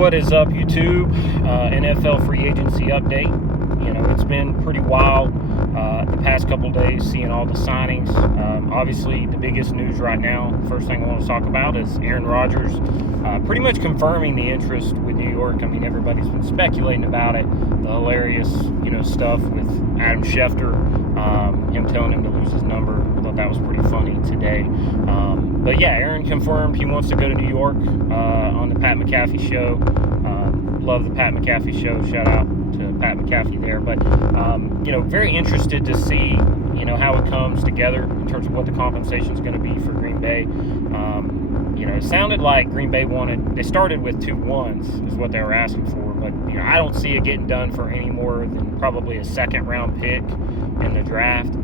What is up, YouTube? NFL free agency update. It's been pretty wild the past couple days, seeing all the signings. Obviously, the biggest news right now, first thing I want to talk about is Aaron Rodgers pretty much confirming the interest with New York. I mean, everybody's been speculating about it. The hilarious, stuff with Adam Schefter, him telling him to lose his number. I thought that was pretty funny today. But yeah, Aaron confirmed he wants to go to New York on the Pat McAfee show. Love the Pat McAfee show. Shout out to Pat McAfee there. But, very interested to see, how it comes together in terms of what the compensation is going to be for Green Bay. It sounded like Green Bay they started with 2 ones is what they were asking for. But, I don't see it getting done for any more than probably a second-round pick in the draft.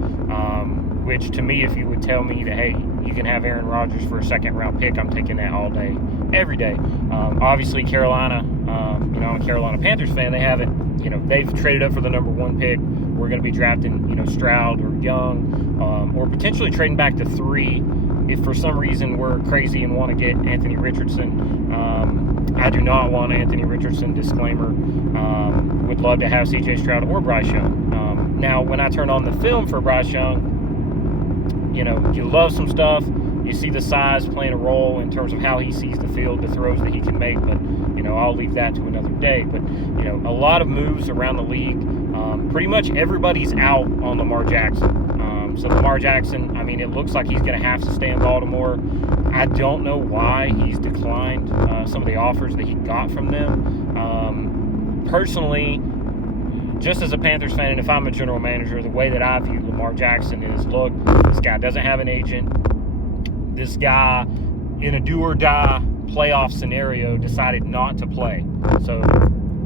Which to me, if you would tell me that, hey, you can have Aaron Rodgers for a second-round pick, I'm taking that all day, every day. Obviously, Carolina, I'm a Carolina Panthers fan. They haven't, they've traded up for the number 1 pick. We're going to be drafting, Stroud or Young, or potentially trading back to 3 if for some reason we're crazy and want to get Anthony Richardson. I do not want Anthony Richardson, disclaimer. Would love to have C.J. Stroud or Bryce Young. Now, when I turn on the film for Bryce Young, you love some stuff. You see the size playing a role in terms of how he sees the field, the throws that he can make. But, I'll leave that to another day. But, a lot of moves around the league. Pretty much everybody's out on Lamar Jackson. So Lamar Jackson, it looks like he's going to have to stay in Baltimore. I don't know why he's declined some of the offers that he got from them. Personally, just as a Panthers fan, and if I'm a general manager, the way that I view Lamar Jackson is, look, this guy doesn't have an agent. This guy, in a do-or-die playoff scenario, decided not to play. So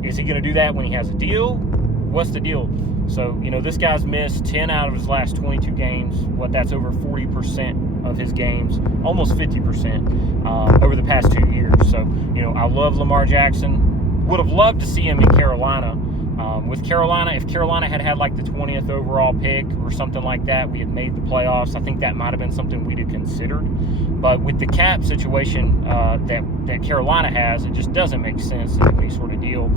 is he going to do that when he has a deal? What's the deal? So, this guy's missed 10 out of his last 22 games. That's over 40% of his games, almost 50% over the past 2 years. So, I love Lamar Jackson. Would have loved to see him in Carolina. With Carolina, if Carolina had like the 20th overall pick or something like that, we had made the playoffs, I think that might have been something we'd have considered. But with the cap situation that Carolina has, it just doesn't make sense to do any sort of deal.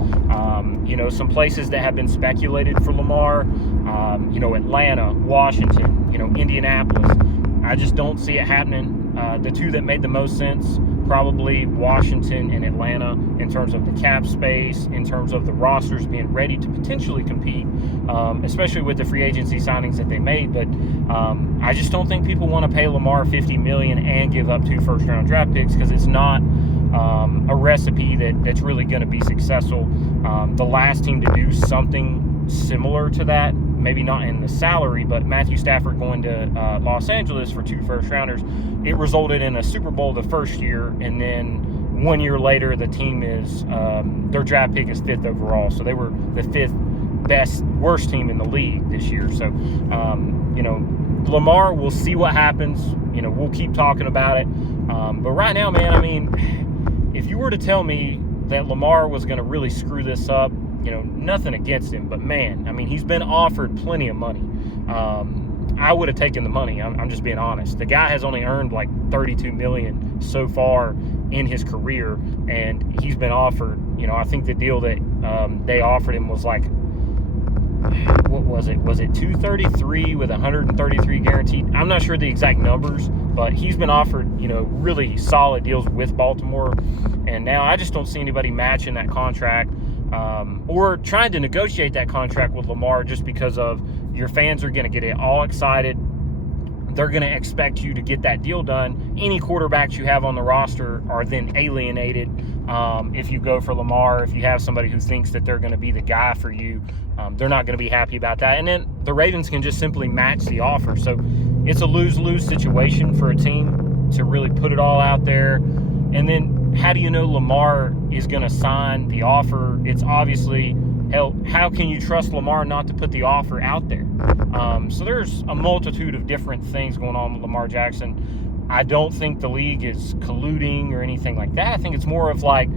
Some places that have been speculated for Lamar, Atlanta, Washington, Indianapolis. I just don't see it happening. The two that made the most sense, probably Washington and Atlanta, in terms of the cap space, in terms of the rosters being ready to potentially compete, especially with the free agency signings that they made. But I just don't think people want to pay Lamar $50 million and give up 2 first-round draft picks, because it's not a recipe that's really going to be successful. The last team to do something similar to that, maybe not in the salary, but Matthew Stafford going to Los Angeles for 2 first-rounders, it resulted in a Super Bowl the first year, and then 1 year later, the team is their draft pick is 5th overall. So they were the 5th worst team in the league this year. So, Lamar, we'll see what happens. We'll keep talking about it. But right now, man, if you were to tell me that Lamar was going to really screw this up, nothing against him, but man, he's been offered plenty of money. I would have taken the money. I'm just being honest. The guy has only earned like $32 million so far in his career, and he's been offered, I think the deal that they offered him was like, what was it? Was it 233 with 133 guaranteed? I'm not sure the exact numbers, but he's been offered, really solid deals with Baltimore, and now I just don't see anybody matching that contract. Or trying to negotiate that contract with Lamar, just because of your fans are going to get it all excited. They're going to expect you to get that deal done. Any quarterbacks you have on the roster are then alienated if you go for Lamar. If you have somebody who thinks that they're going to be the guy for you, they're not going to be happy about that. And then the Ravens can just simply match the offer. So it's a lose-lose situation for a team to really put it all out there. And then how do you know Lamar is going to sign the offer? It's obviously, hell, how can you trust Lamar not to put the offer out there? So there's a multitude of different things going on with Lamar Jackson. I don't think the league is colluding or anything like that. I think it's more of like,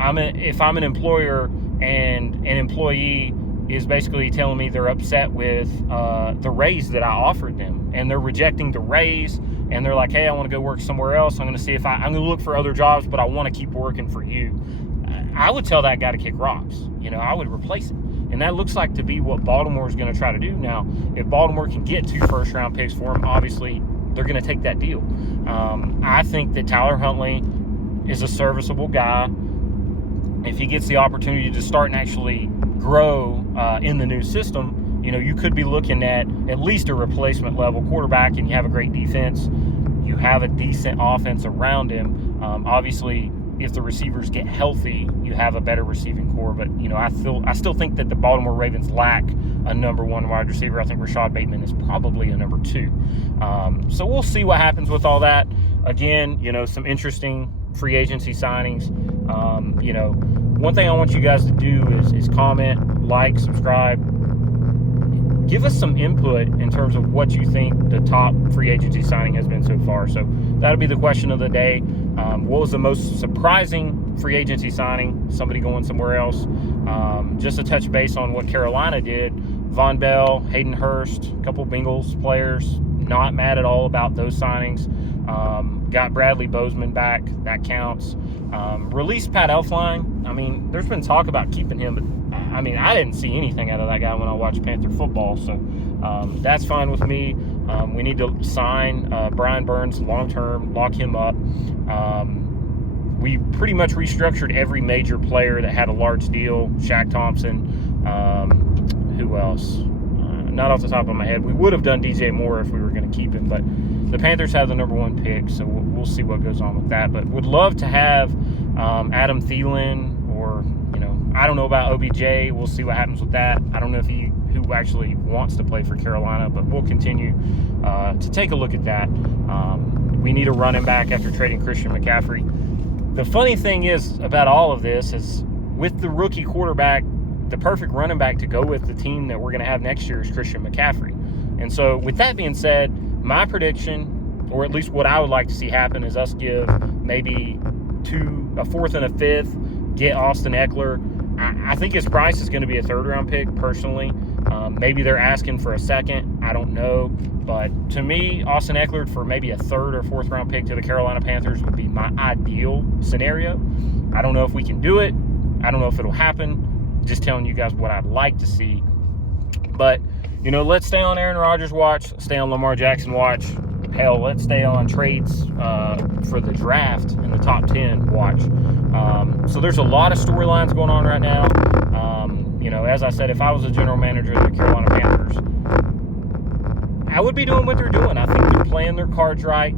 if I'm an employer and an employee is basically telling me they're upset with the raise that I offered them, and they're rejecting the raise, and they're like, hey, I want to go work somewhere else. I'm going to see if I'm going to look for other jobs, but I want to keep working for you. I would tell that guy to kick rocks. I would replace him. And that looks like to be what Baltimore is going to try to do. Now, if Baltimore can get 2 first-round picks for him, obviously they're going to take that deal. I think that Tyler Huntley is a serviceable guy. If he gets the opportunity to start and actually grow in the new system, you could be looking at least a replacement level quarterback, and you have a great defense. You have a decent offense around him. Obviously, if the receivers get healthy, you have a better receiving core. But, I still think that the Baltimore Ravens lack a number 1 wide receiver. I think Rashad Bateman is probably a number 2. So we'll see what happens with all that. Again, some interesting free agency signings. One thing I want you guys to do is comment, like, subscribe. Give us some input in terms of what you think the top free agency signing has been so far. So that'll be the question of the day. What was the most surprising free agency signing? Somebody going somewhere else. Just to touch base on what Carolina did. Von Bell, Hayden Hurst, a couple Bengals players. Not mad at all about those signings. Got Bradley Bozeman back. That counts. Released Pat Elflein. There's been talk about keeping him, but I didn't see anything out of that guy when I watched Panther football, so that's fine with me. We need to sign Brian Burns long-term, lock him up. We pretty much restructured every major player that had a large deal. Shaq Thompson. Who else? Not off the top of my head. We would have done DJ Moore if we were going to keep him, but the Panthers have the number 1 pick, so we'll see what goes on with that. But would love to have Adam Thielen, or I don't know about OBJ. We'll see what happens with that. I don't know who actually wants to play for Carolina, but we'll continue to take a look at that. We need a running back after trading Christian McCaffrey. The funny thing is about all of this is with the rookie quarterback, the perfect running back to go with the team that we're going to have next year is Christian McCaffrey. And so with that being said, my prediction, or at least what I would like to see happen, is us give maybe a 4th and a 5th, get Austin Eckler. I think his price is going to be a 3rd-round pick, personally. Maybe they're asking for a 2nd. I don't know. But to me, Austin Eckler for maybe a 3rd or 4th-round pick to the Carolina Panthers would be my ideal scenario. I don't know if we can do it. I don't know if it'll happen. Just telling you guys what I'd like to see. But, let's stay on Aaron Rodgers watch. Stay on Lamar Jackson watch. Hell, let's stay on trades for the draft in the top 10 watch. So there's a lot of storylines going on right now. As I said, if I was a general manager of the Carolina Panthers, I would be doing what they're doing. I think they're playing their cards right.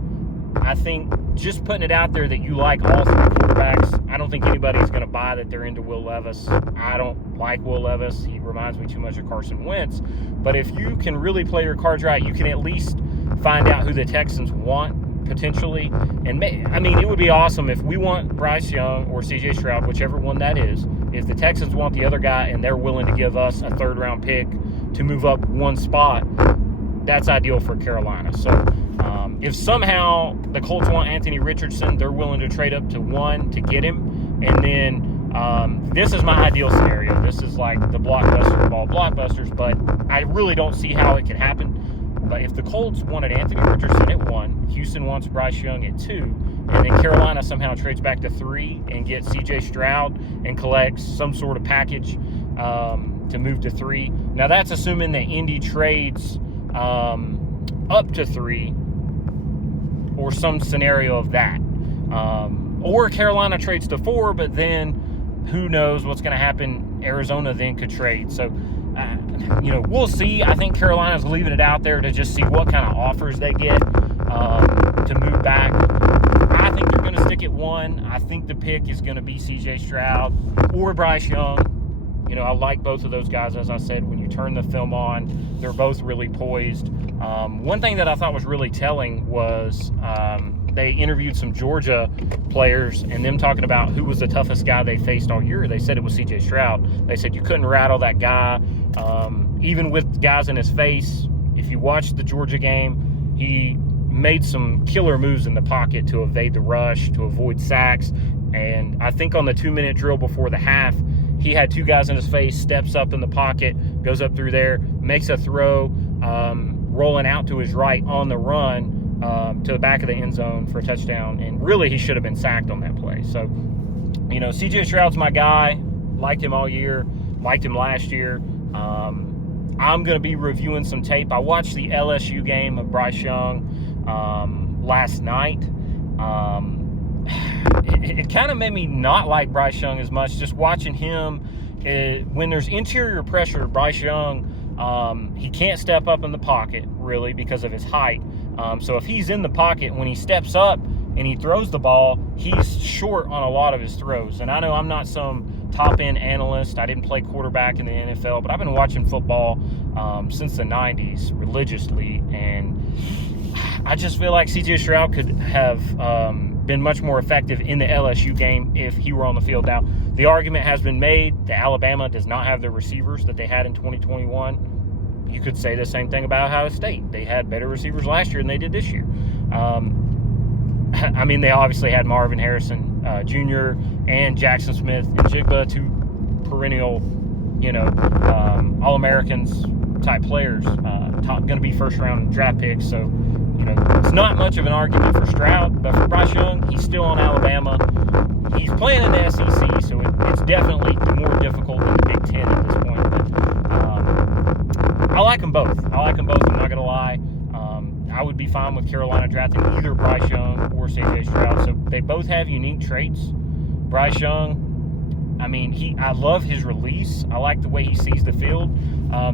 I think just putting it out there that you like all 3 quarterbacks, I don't think anybody's going to buy that they're into Will Levis. I don't like Will Levis. He reminds me too much of Carson Wentz. But if you can really play your cards right, you can at least find out who the Texans want, potentially. And, it would be awesome if we want Bryce Young or C.J. Stroud, whichever one that is. If the Texans want the other guy and they're willing to give us a 3rd-round pick to move up 1 spot, that's ideal for Carolina. So if somehow the Colts want Anthony Richardson, they're willing to trade up to 1 to get him. And then this is my ideal scenario. This is like the blockbuster of all blockbusters, but I really don't see how it could happen. But if the Colts wanted Anthony Richardson at 1, Houston wants Bryce Young at 2, and then Carolina somehow trades back to 3 and gets C.J. Stroud and collects some sort of package to move to 3. Now, that's assuming that Indy trades up to 3 or some scenario of that. Or Carolina trades to 4, but then who knows what's going to happen. Arizona then could trade. So, we'll see. I think Carolina's leaving it out there to just see what kind of offers they get to move back. I think they're going to stick at 1. I think the pick is going to be C.J. Stroud or Bryce Young. I like both of those guys. As I said, when you turn the film on, they're both really poised. One thing that I thought was really telling was they interviewed some Georgia players and them talking about who was the toughest guy they faced all year. They said it was C.J. Stroud. They said you couldn't rattle that guy. Even with guys in his face, if you watched the Georgia game, he made some killer moves in the pocket to evade the rush, to avoid sacks. And I think on the 2-minute drill before the half, he had 2 guys in his face, steps up in the pocket, goes up through there, makes a throw, rolling out to his right on the run to the back of the end zone for a touchdown. And really, he should have been sacked on that play. So, CJ Stroud's my guy. Liked him all year. Liked him last year. I'm going to be reviewing some tape. I watched the LSU game of Bryce Young last night. It kind of made me not like Bryce Young as much. Just watching him, when there's interior pressure, Bryce Young, he can't step up in the pocket, really, because of his height. So if he's in the pocket, when he steps up and he throws the ball, he's short on a lot of his throws. And I know I'm not some top-end analyst. I didn't play quarterback in the NFL, but I've been watching football since the 90s religiously, and I just feel like C.J. Stroud could have been much more effective in the LSU game if he were on the field. Now, the argument has been made that Alabama does not have the receivers that they had in 2021. You could say the same thing about Ohio State. They had better receivers last year than they did this year. They obviously had Marvin Harrison Jr. and Jackson Smith and Jigba, two perennial, All-Americans type players, going to be first-round draft picks. So, it's not much of an argument for Stroud, but for Bryce Young, he's still on Alabama. He's playing in the SEC, so it's definitely more difficult than the Big Ten at this point. But I like them both. I'm not going to lie. I would be fine with Carolina drafting either Bryce Young or C.J. Stroud. So they both have unique traits. Bryce Young, I love his release. I like the way he sees the field.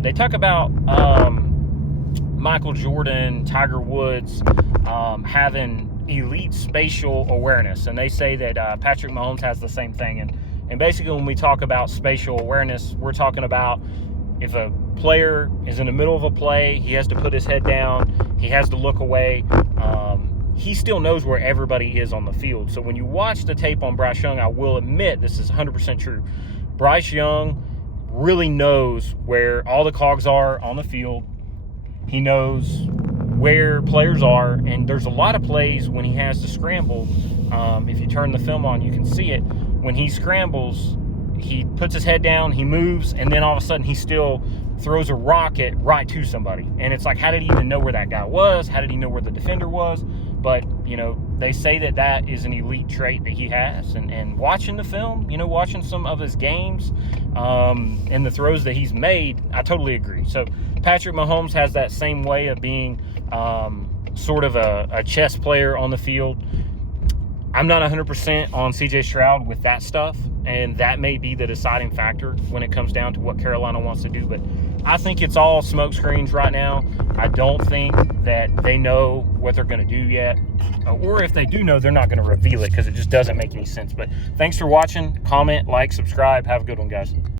They talk about Michael Jordan, Tiger Woods having elite spatial awareness, and they say that Patrick Mahomes has the same thing. And basically, when we talk about spatial awareness, we're talking about if a player is in the middle of a play, he has to put his head down, he has to look away. He still knows where everybody is on the field. So when you watch the tape on Bryce Young, I will admit this is 100% true. Bryce Young really knows where all the cogs are on the field. He knows where players are, and there's a lot of plays when he has to scramble. If you turn the film on, you can see it. When he scrambles, he puts his head down, he moves, and then all of a sudden he still throws a rocket right to somebody. And it's like, how did he even know where that guy was? How did he know where the defender was? But, they say that is an elite trait that he has. And watching the film, watching some of his games and the throws that he's made, I totally agree. So Patrick Mahomes has that same way of being sort of a chess player on the field. I'm not 100% on C.J. Stroud with that stuff, and that may be the deciding factor when it comes down to what Carolina wants to do. But I think it's all smoke screens right now. I don't think that they know what they're going to do yet. Or if they do know, they're not going to reveal it because it just doesn't make any sense. But thanks for watching. Comment, like, subscribe. Have a good one, guys.